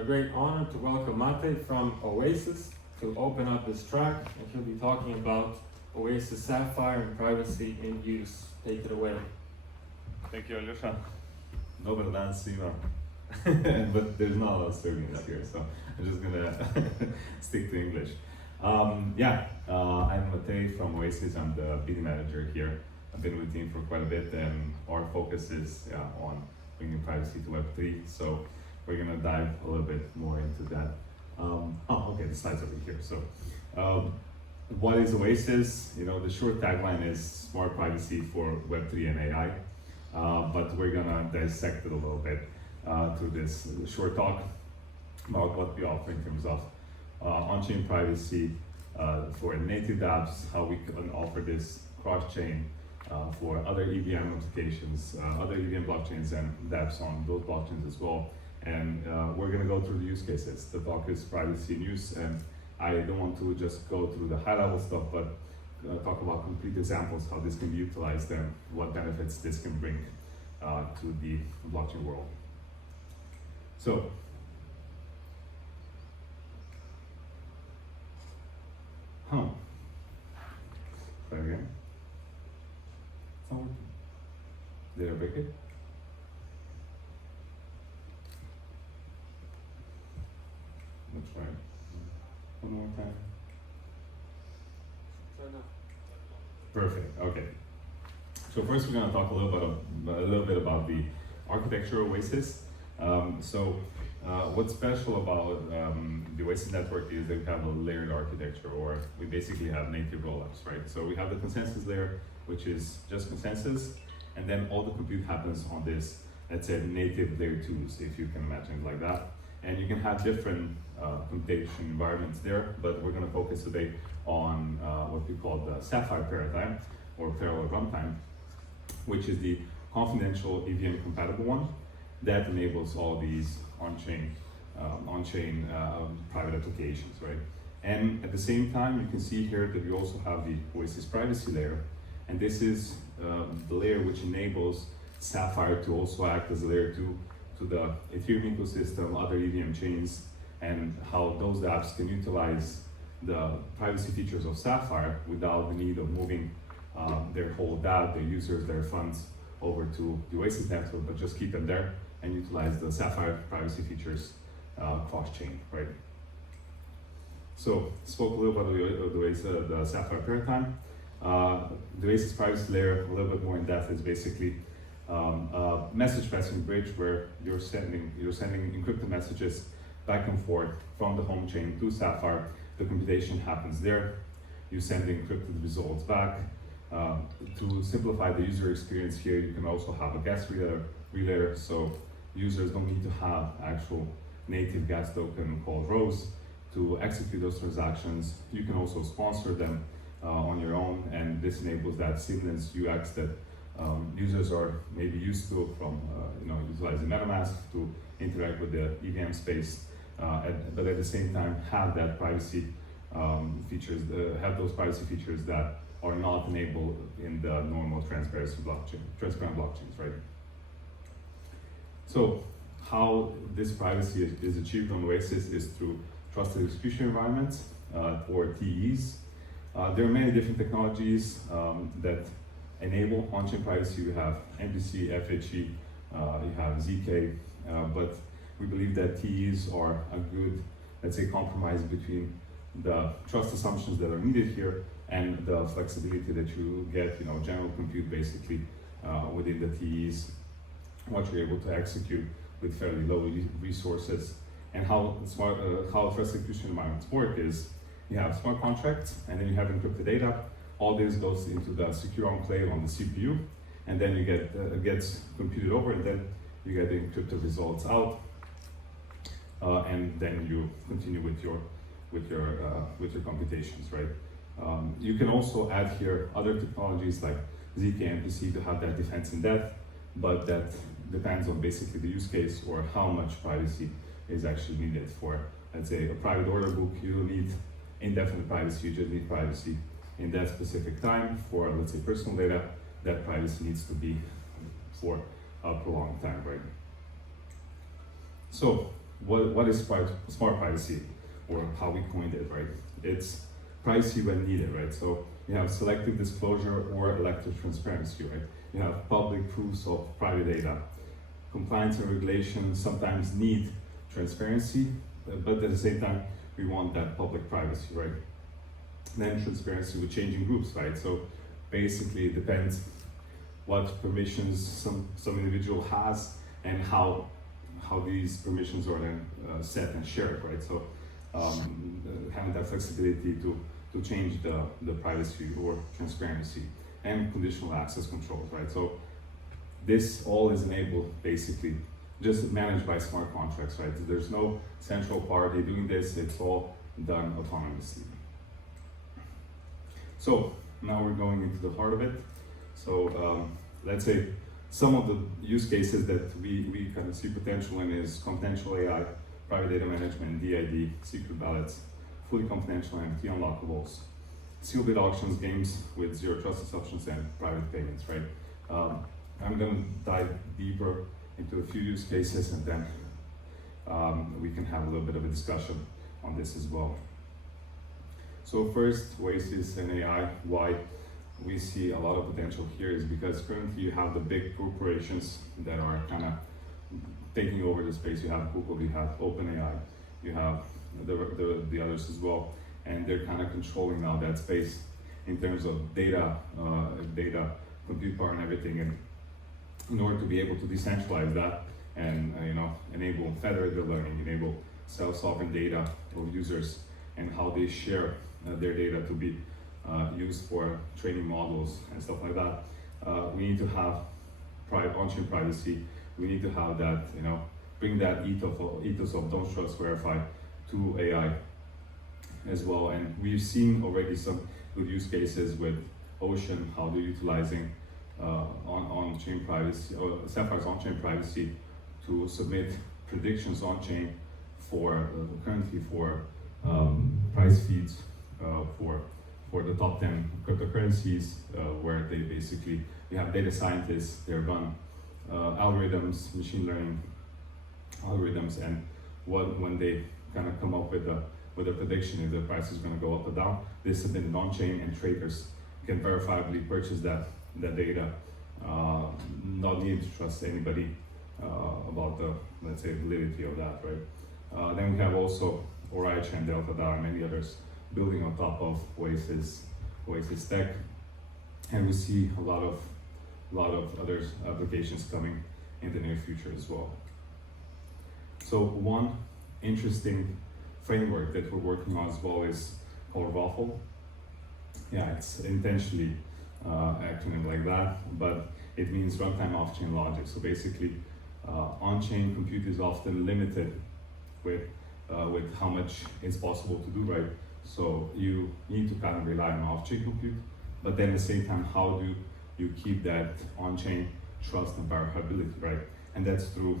a great honor to welcome Mate from Oasis to open up this track, and he'll be talking about Oasis Sapphire and privacy in use. Take it away. Thank you, Alyosha. Dobar dan svima. But there's not a lot of Serbians here, so I'm just gonna stick to English. I'm Matej from Oasis. I'm the BD manager here. I've been with the team for quite a bit, and our focus is on bringing privacy to Web3. So we're gonna dive a little bit more into that. The slides over here. So, what is Oasis? The short tagline is smart privacy for Web3 and AI. But we're gonna dissect it a little bit through this short talk about what we offer in terms of on-chain privacy for native dApps, how we can offer this cross-chain for other EVM applications, other EVM blockchains and dApps on those blockchains as well. And we're going to go through the use cases. The talk is privacy in use, and I don't want to just go through the high-level stuff, but talk about complete examples, how this can be utilized and what benefits this can bring to the blockchain world. So, try again. It's not working. Did I break it? Let's try it one more time. Try now. Perfect. Okay. So first, we're going to talk a little bit about the architecture of Oasis. What's special about the Oasis network is that we have a layered architecture, or we basically have native rollups, right? So we have the consensus layer, which is just consensus, and then all the compute happens on this, let's say, native layer 2s, if you can imagine it like that. And you can have different computation environments there, but we're going to focus today on what we call the Sapphire paradigm, or parallel runtime, which is the confidential EVM compatible one that enables all these on-chain private applications, right? And at the same time, you can see here that we also have the Oasis privacy layer, and this is the layer which enables Sapphire to also act as a layer 2 to the Ethereum ecosystem, other EVM chains, and how those apps can utilize the privacy features of Sapphire without the need of moving their whole dApp, their users, their funds over to the Oasis network, but just keep them there and utilize the Sapphire privacy features cross-chain, right? So, spoke a little about the Sapphire paradigm. The Oasis privacy layer, a little bit more in depth, is basically a message passing bridge where you're sending encrypted messages back and forth from the home chain to Sapphire. The computation happens there. You send the encrypted results back. To simplify the user experience here, you can also have a gas relayer, so users don't need to have actual native gas token called rows to execute those transactions. You can also sponsor them on your own, and this enables that seamless UX that users are maybe used to from utilizing MetaMask to interact with the EVM space, but at the same time have that privacy features, those privacy features that are not enabled in the normal transparent blockchains, right? So how this privacy is achieved on Oasis is through trusted execution environments, or TEs. There are many different technologies that enable on-chain privacy. We have MPC, FHE, you have ZK, but we believe that TEs are a good, let's say, compromise between the trust assumptions that are needed here and the flexibility that you get, general compute basically within the TEs, what you're able to execute with fairly low resources. And how trust execution environments work is you have smart contracts, and then you have encrypted data. All this goes into the secure enclave on the CPU, and then you gets computed over, and then you get the encrypted results out, and then you continue with your computations, right? You can also add here other technologies like ZK MPC to have that defense in depth, but that depends on basically the use case or how much privacy is actually needed. For, let's say, a private order book, you don't need indefinite privacy, you just need privacy in that specific time. For, let's say, personal data, that privacy needs to be for a prolonged time, right? So what is smart privacy, or how we coined it, right? It's privacy when needed, right? So you have selective disclosure or elective transparency, right? You have public proofs of private data. Compliance and regulation sometimes need transparency, but at the same time, we want that public privacy, right? Then transparency with changing groups, right? So basically it depends what permissions some individual has and how these permissions are then set and shared, right? So having that flexibility to change the privacy or transparency and conditional access controls, right? So this all is enabled basically just managed by smart contracts, right? There's no central party doing this, it's all done autonomously. So now we're going into the heart of it. So let's say some of the use cases that we kind of see potential in is confidential AI, private data management, DID, secret ballots, fully confidential and key unlockables, sealed bid auctions, games with zero trust assumptions, and private payments, right? I'm going to dive deeper into a few use cases, and then we can have a little bit of a discussion on this as well. So first, Oasis and AI, why we see a lot of potential here is because currently you have the big corporations that are kind of taking over the space. You have Google, you have OpenAI, you have the others as well, and they're kind of controlling now that space in terms of data, compute power, and everything. And in order to be able to decentralize that and enable federated learning, enable self-sovereign data of users and how they share their data to be used for training models and stuff like that, we need to have on-chain privacy. We need to have that, bring that ethos of don't trust, verify to AI as well. And we've seen already some good use cases with Ocean, how they're utilizing on-chain privacy, or Sapphire's on-chain privacy to submit predictions on-chain currently for price feeds for the top 10 cryptocurrencies, where you have data scientists, they run algorithms, machine learning algorithms, and when they kind of come up with a prediction if the price is going to go up or down, they submit it on-chain, and traders can verifiably purchase that data, not needing to trust anybody about the, let's say, validity of that, right? Then we have also Orion, Delta DAO, and many others building on top of Oasis tech, and we see a lot of other applications coming in the near future as well. So one interesting framework that we're working on as well is called Waffle. Yeah, it's intentionally acronym like that, but it means runtime off-chain logic. So basically, on-chain compute is often limited with how much is possible to do, right? So you need to kind of rely on off-chain compute, but then at the same time, how do you keep that on-chain trust and verifiability, right? And that's through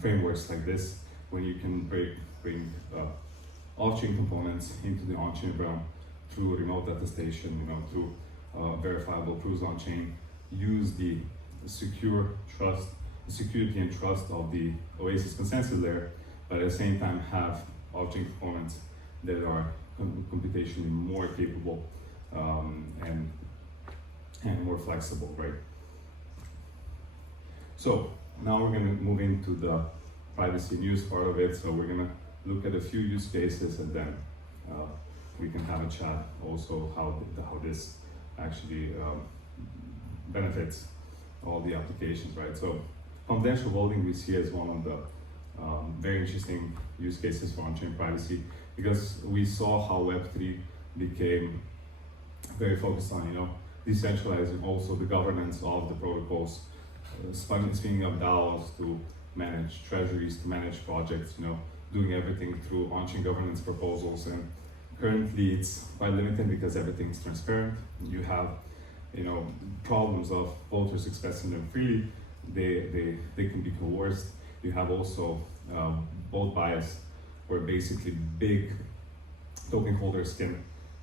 frameworks like this, when you can bring off-chain components into the on-chain realm through remote attestation, through verifiable proofs on-chain, use the security and trust of the Oasis consensus layer, but at the same time have off-chain components that are computationally more capable and more flexible, right? So now we're going to move into the privacy and use part of it. So we're going to look at a few use cases, and then we can have a chat also how this actually benefits all the applications, right? So confidential voting we see as one of the very interesting use cases for on-chain privacy, because we saw how Web3 became very focused on, decentralizing also the governance of the protocols, spinning up DAOs to manage treasuries, to manage projects, doing everything through on-chain governance proposals. And currently it's quite limited because everything is transparent. You have, problems of voters expressing them freely. They can be coerced. You have also vote bias, where basically big token holders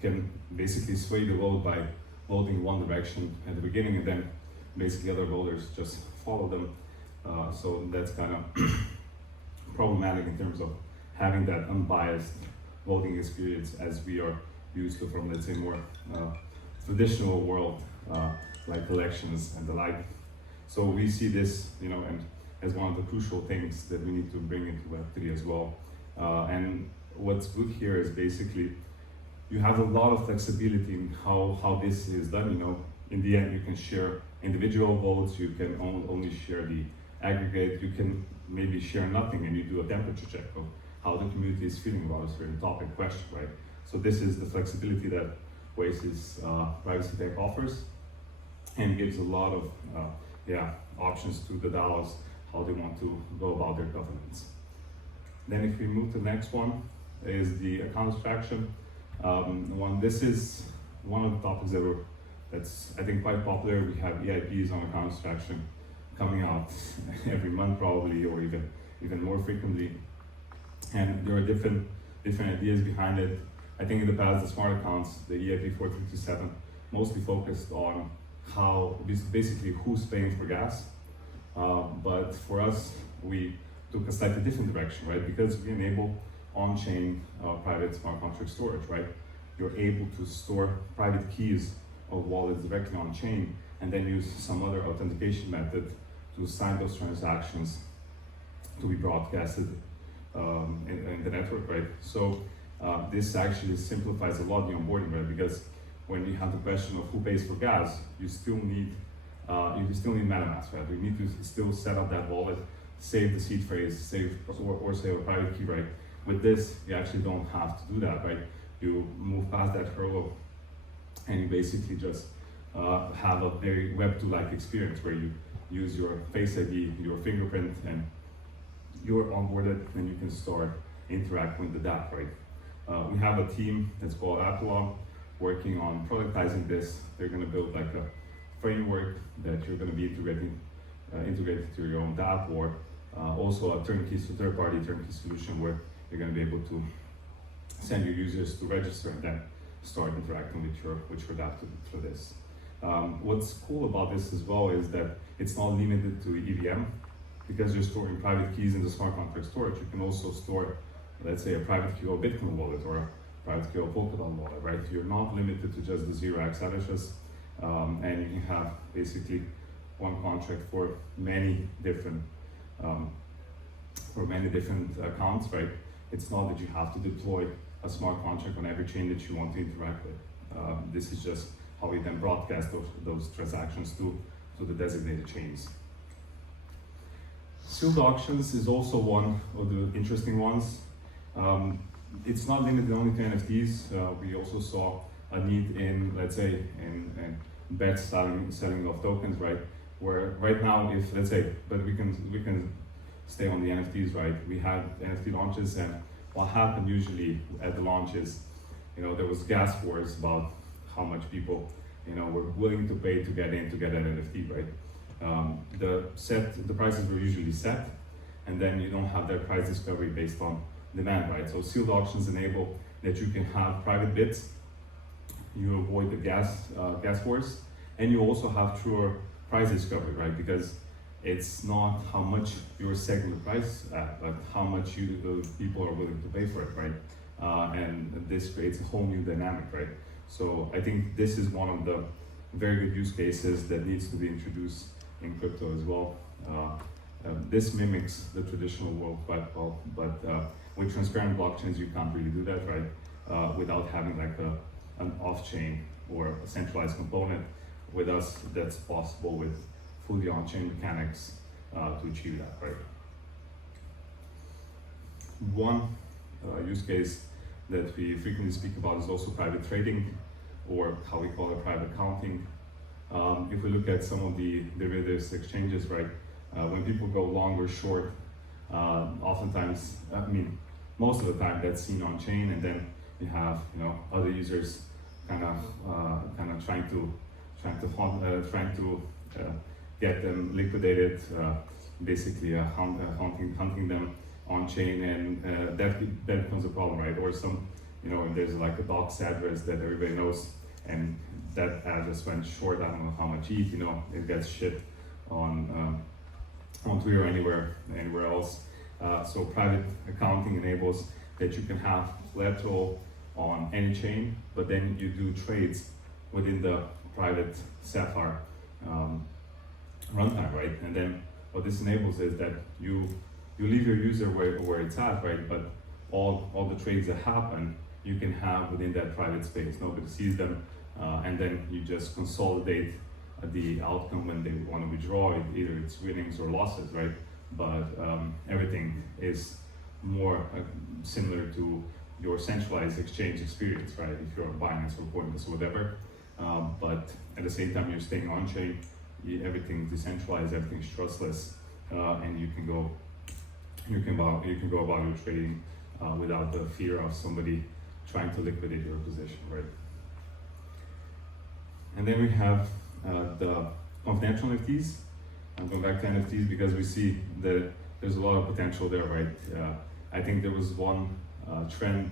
can basically sway the vote by voting one direction at the beginning, and then basically other voters just follow them. So that's kind of problematic in terms of having that unbiased voting experience as we are used to from, let's say, more traditional world like elections and the like. So we see this, and as one of the crucial things that we need to bring into Web3 as well. And what's good here is basically you have a lot of flexibility in how this is done. In the end, you can share individual votes, you can only share the aggregate, you can maybe share nothing and you do a temperature check of how the community is feeling about a certain topic question, right? So this is the flexibility that Oasis Privacy Tech offers and gives a lot of options to the DAOs, how they want to go about their governance. Then if we move to the next one, is the account abstraction. This is one of the topics that's I think quite popular. We have EIPs on account abstraction coming out every month probably, or even more frequently. And there are different ideas behind it. I think in the past, the smart accounts, the EIP 4327, mostly focused on basically who's paying for gas. But for us, we took a slightly different direction, right? Because we enable on-chain private smart contract storage, right? You're able to store private keys of wallets directly on-chain and then use some other authentication method to sign those transactions to be broadcasted in the network, right? So this actually simplifies a lot the onboarding, right? Because when you have the question of who pays for gas, you still need MetaMask, right? You need to still set up that wallet, save the seed phrase, or save a private key, right? With this, you actually don't have to do that, right? You move past that hurdle and you basically just have a very Web2-like experience where you use your Face ID, your fingerprint, and you're onboarded and you can start interacting with the DApp, right? We have a team that's called Apollo working on productizing this. They're going to build like a framework that you're going to be integrated to your own DApp, or also a third-party turnkey solution where you're going to be able to send your users to register and then start interacting with your DApp through this. What's cool about this as well is that it's not limited to EVM. Because you're storing private keys in the smart contract storage, you can also store, let's say, a private key of Bitcoin wallet or a private key of Polkadot wallet, right? You're not limited to just the 0x addresses, and you can have basically one contract for many different accounts, right? It's not that you have to deploy a smart contract on every chain that you want to interact with. This is just how we then broadcast those transactions to the designated chains. Sealed auctions is also one of the interesting ones. It's not limited only to NFTs. We also saw a need in, let's say, in bet selling of tokens, right? Where right now, if let's say, but we can stay on the NFTs, right? We had NFT launches, and what happened usually at the launches, there was gas wars about how much people, were willing to pay to get an NFT, right? The prices were usually set, and then you don't have that price discovery based on demand, right? So sealed auctions enable that you can have private bids, you avoid the gas wars, and you also have truer price discovery, right? Because it's not how much you're setting the price at, but how much the people are willing to pay for it, right? And this creates a whole new dynamic, right? So I think this is one of the very good use cases that needs to be introduced in crypto as well. This mimics the traditional world quite well, but with transparent blockchains, you can't really do that, right? Without having like an off-chain or a centralized component. With us, that's possible with fully on-chain mechanics to achieve that, right? One use case that we frequently speak about is also private trading, or how we call it private counting. If we look at some of the derivatives exchanges, right, when people go long or short, oftentimes, most of the time that's seen on chain, and then you have other users kind of trying to get them liquidated, basically hunting them on chain, and that becomes a problem, right? Or there's like a docs address that everybody knows, and that address went short, I don't know how much ETH, it gets shipped on Twitter or anywhere else, So private accounting enables that you can have collateral on any chain, but then you do trades within the private Sapphire runtime, right? And then what this enables is that you leave your user where it's at, right? But all the trades that happen, you can have within that private space. Nobody sees them, and then you just consolidate the outcome when they want to withdraw it, either it's winnings or losses, right? But everything is more similar to your centralized exchange experience, right? If you're Binance or Coinbase or whatever, but at the same time you're staying on chain, everything's decentralized, everything's trustless, and you can go about your trading without the fear of somebody trying to liquidate your position, right? And then we have the confidential NFTs. I'm going back to NFTs because we see that there's a lot of potential there, right? I think there was one trend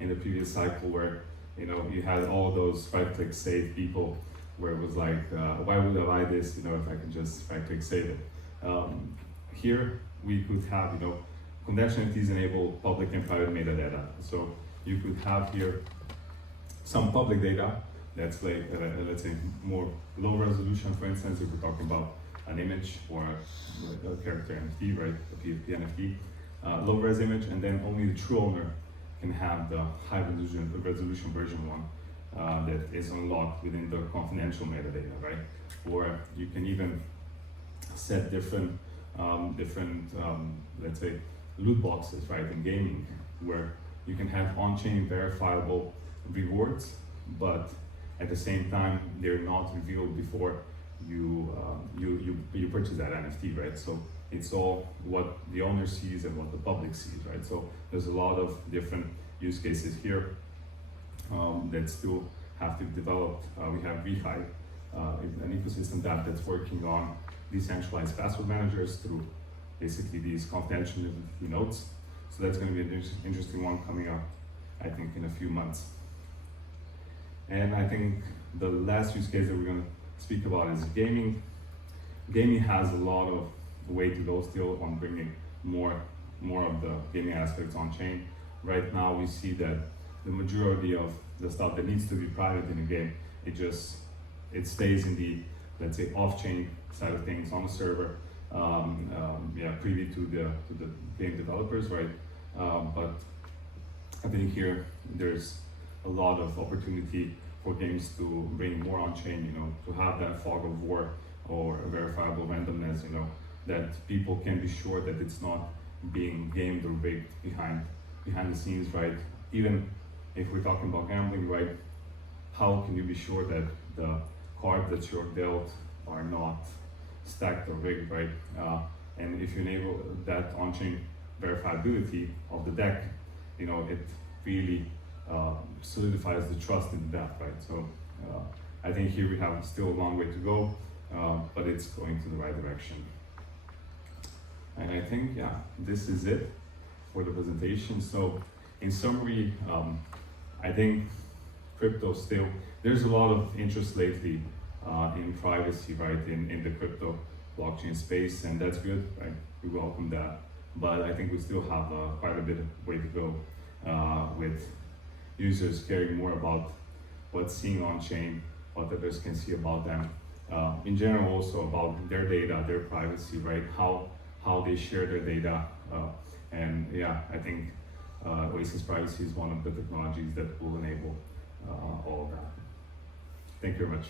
in the previous cycle where you had all those right-click save people, where it was like, why would I buy this? If I could just right-click save it. Here we could have, confidential NFTs enable public and private metadata. So you could have here some public data that's like, let's say, more low resolution. For instance, if we're talking about an image or a character NFT, right? A PFP NFT, low res image, and then only the true owner can have the high resolution version one that is unlocked within the confidential metadata, right? Or you can even set different, let's say, loot boxes, right, in gaming, where you can have on-chain verifiable rewards, but at the same time they're not revealed before you purchase that NFT, right? So it's all what the owner sees and what the public sees, right? So there's a lot of different use cases here that still have to be developed. We have Rehive, an ecosystem that's working on decentralized password managers through basically these confidential nodes. So that's going to be an interesting one coming up, I think, in a few months. And I think the last use case that we're going to speak about is gaming. Gaming has a lot of way to go still on bringing more of the gaming aspects on chain. Right now we see that the majority of the stuff that needs to be private in a game, it stays in the, let's say, off-chain side of things on the server, privy to the game developers, right? But I think here there's a lot of opportunity for games to bring more on-chain, to have that fog of war or verifiable randomness, that people can be sure that it's not being gamed or rigged behind the scenes, right? Even if we're talking about gambling, right? How can you be sure that the cards that you're dealt are not stacked or rigged, right? And if you enable that on-chain verifiability of the deck, it really solidifies the trust in that, right? So I think here we have still a long way to go, but it's going to the right direction. And I think, this is it for the presentation. So in summary, I think crypto still, there's a lot of interest lately in privacy, right, in the crypto blockchain space, and that's good, right? We welcome that. But I think we still have quite a bit of way to go with users caring more about what's seen on chain, what others can see about them. In general, also about their data, their privacy, right? How they share their data. I think Oasis privacy is one of the technologies that will enable all of that. Thank you very much.